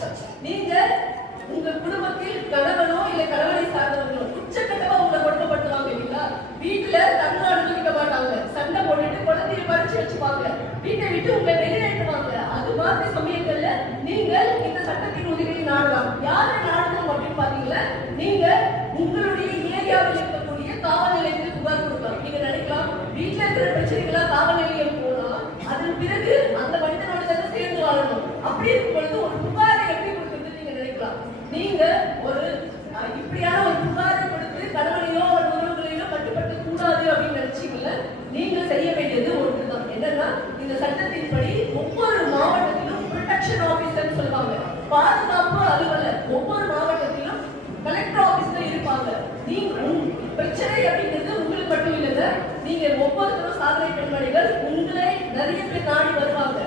சட்டம். நீங்க உங்க குடும்பத்தில் கணவனோ இல்ல கணவனை சார்ந்தவர்களோ உச்சக்கட்டமா உங்களை கொடுமைப்படுத்துவாங்க இல்லைங்களா? வீட்டுல தங்க அனுமதிக்க மாட்டாங்க, சண்டை போட்டுட்டு குழந்தைய பறிச்சு வச்சுப்பாங்க, வீட்டை விட்டு உங்களை வெளியேற்றுவாங்க. அது மாதிரி சமயங்கள்ல நீங்கள் இந்த சட்டத்தின் உதவியை நாடலாம். யாரை நாடணும் அப்படின்னு பாத்தீங்களா? நீங்க உங்களுடைய ஏரியாவில் இருக்கக்கூடிய காவல் நிலையத்தில் புகார் கொடுக்கலாம். நீங்க நினைக்கலாம் வீட்டுல இருக்கிற பிரச்சனைகளா காவல் நிலையம் போனா அதன் பிறகு அந்த மனிதனோட சேர்ந்து வாழணும். அப்படி இருக்கும் பொழுது ஒரு புகாரை எப்படி கொடுக்கிறது நீங்க நினைக்கலாம். நீங்க ஒரு இப்படியான ஒரு புகாரை கொடுத்து கணவனையோ ஒரு உறவுகளையோ கட்டுப்படுத்த கூடாது அப்படின்னு நினைச்சீங்கல்ல, நீங்க செய்ய வேண்டியது ஒன்றுதான். என்னன்னா, இந்த சட்டத்தின்படி ஒவ்வொரு மாவட்டத்திலும் ப்ரொடெக்ஷன் ஆபீசர் சொல்லுவாங்க, பாதுகாப்பு அலுவலர் ஒவ்வொரு மாவட்டத்திலும் கலெக்டர் ஆபீஸ்ல இருப்பாங்க. நீங்க பிரச்சனை அப்படிங்கிறது உங்களுக்கு மட்டும் இல்லைங்க, நீங்க ஒவ்வொருத்தரும் சாதனை பெண்மணிகள் உங்களை நிறைய பேர் நாடி வருவாங்க.